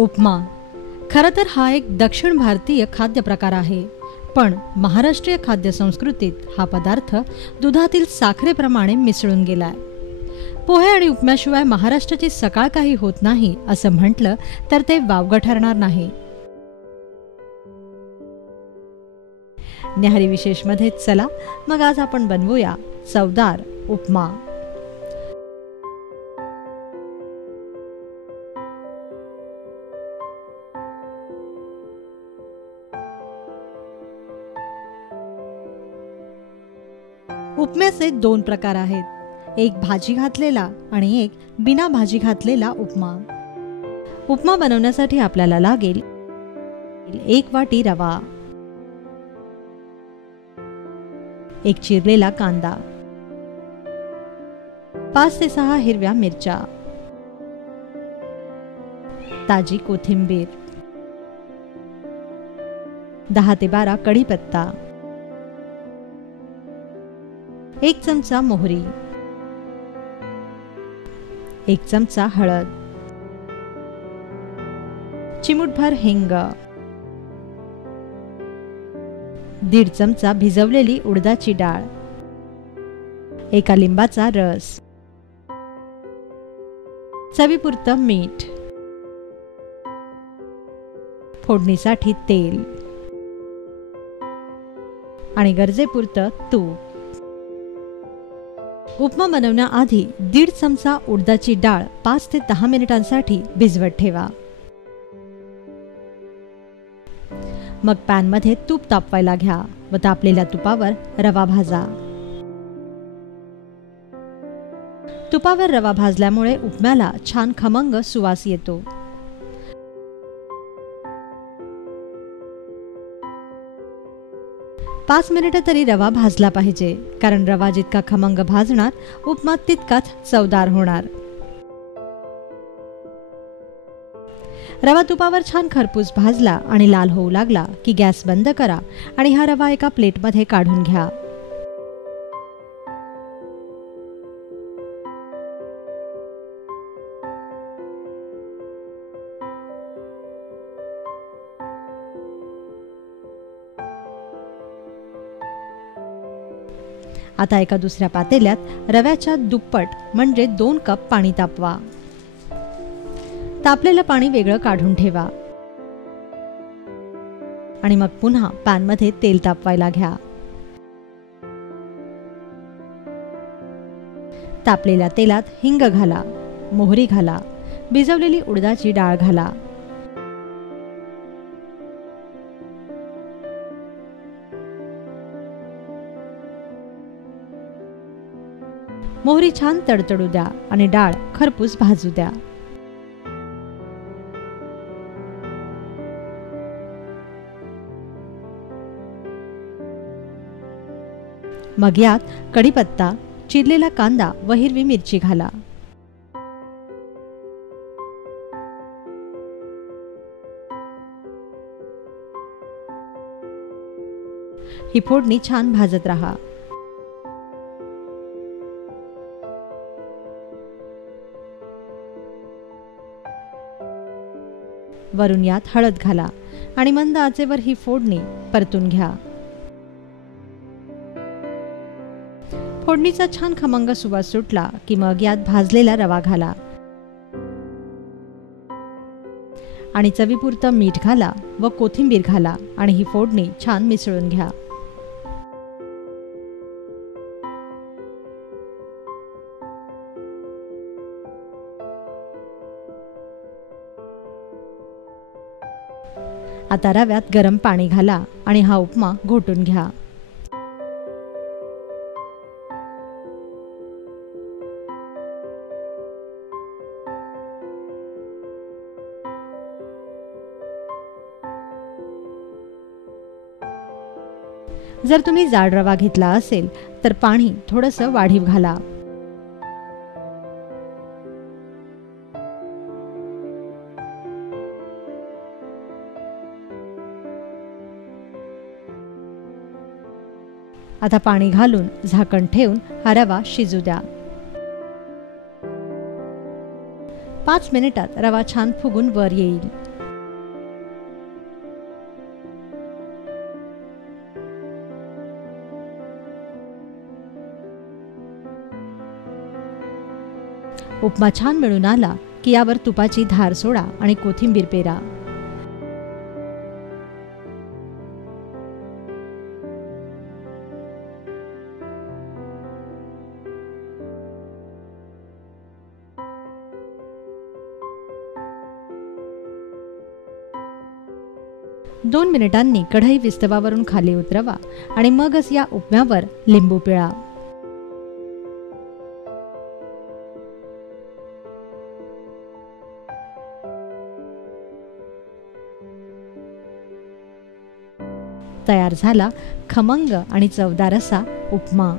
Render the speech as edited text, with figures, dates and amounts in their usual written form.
उपमा खरं तर हा एक दक्षिण भारतीय खाद्य प्रकार आहे, पण महाराष्ट्रीय खाद्य संस्कृतीत हा पदार्थ दुधातील साखरेप्रमाणे मिसळून गेलाय. पोहे आणि उपम्याशिवाय महाराष्ट्राची सकाळ काही होत नाही असं म्हटलं तर ते वावगं ठरणार नाही. न्याहारी विशेषमध्ये चला मग आज आपण बनवूया चवदार उपमा. उपम्याचे दोन प्रकार आहेत, एक भाजी घातलेला आणि एक बिना भाजी घातलेला उपमा. उपमा बनवण्यासाठी आपल्याला लागेल 1 वाटी रवा, 1 चिरलेला कांदा, 5 ते 6 हिरव्या मिरच्या, ताजी कोथिंबीर, 10 ते 12 कढीपत्ता, 1 चमचा मोहरी, 1 चमचा हळद, चिमूटभर हिंग, 1.5 चमचा भिजवलेली उडदाची डाळ, 1 लिंबाचा रस, चवीपुरतं मीठ, फोडणीसाठी तेल आणि गरजेपुरतं तूप. उपमा बनवण्याआधी 1.5 चमचा उडदाची डाळ 5 ते 10 मिनिटांसाठी भिजवत ठेवा. मग पॅनमध्ये तूप तापवायला घ्या व तापलेल्या तुपावर रवा भाजा. तुपावर रवा भाजल्यामुळे उपम्याला छान खमंग सुवास येतो. पाच मिनिटं तरी रवा भाजला पाहिजे, कारण रवा जितका खमंग भाजणार उपमा तितकाच चवदार होणार. रवा तुपावर छान खरपूस भाजला आणि लाल होऊ लागला की गॅस बंद करा आणि हा रवा एका प्लेटमध्ये काढून घ्या. आता एका दुसऱ्या पातेल्यात रव्याच्या दुप्पट म्हणजे 2 कप पाणी तापवा. तापलेलं पाणी वेगळं काढून ठेवा आणि मग पुन्हा पॅनमध्ये तेल तापवायला घ्या. तापलेल्या तेलात हिंग घाला, मोहरी घाला, भिजवलेली उडदाची डाळ घाला. मोहरी छान तडतडू द्या आणि डाळ खरपूस भाजू द्या. मग यात कढीपत्ता, चिरलेला कांदा व हिरवी मिरची घाला. ही फोडणी छान भाजत राहा. वरून यात हळद घाला आणि मंद आचेवर ही फोडणी परतून घ्या. फोडणीचा छान खमंग सुवास सुटला की मग यात भाजलेला रवा घाला आणि चवीपुरतं मीठ घाला व कोथिंबीर घाला आणि ही फोडणी छान मिसळून घ्या. आता रव्यात गरम पाणी घाला आणि हा उपमा घोटून घ्या. जर तुम्ही जाड रवा घेतला असेल तर पाणी थोडंसं वाढीव घाला. आता पाणी घालून झाकण ठेवून हा रवा शिजू द्या. 5 मिनिटात रवा छान फुगून वर येईल. उपमा छान मिळून आला की यावर तुपाची धार सोडा आणि कोथिंबीर पेरा. दोन मिनिटांनी कढई विस्तवावरून खाली उतरवा आणि मगच या उपम्यावर लिंबू पिळा. तयार झाला खमंग आणि चवदार असा उपमा.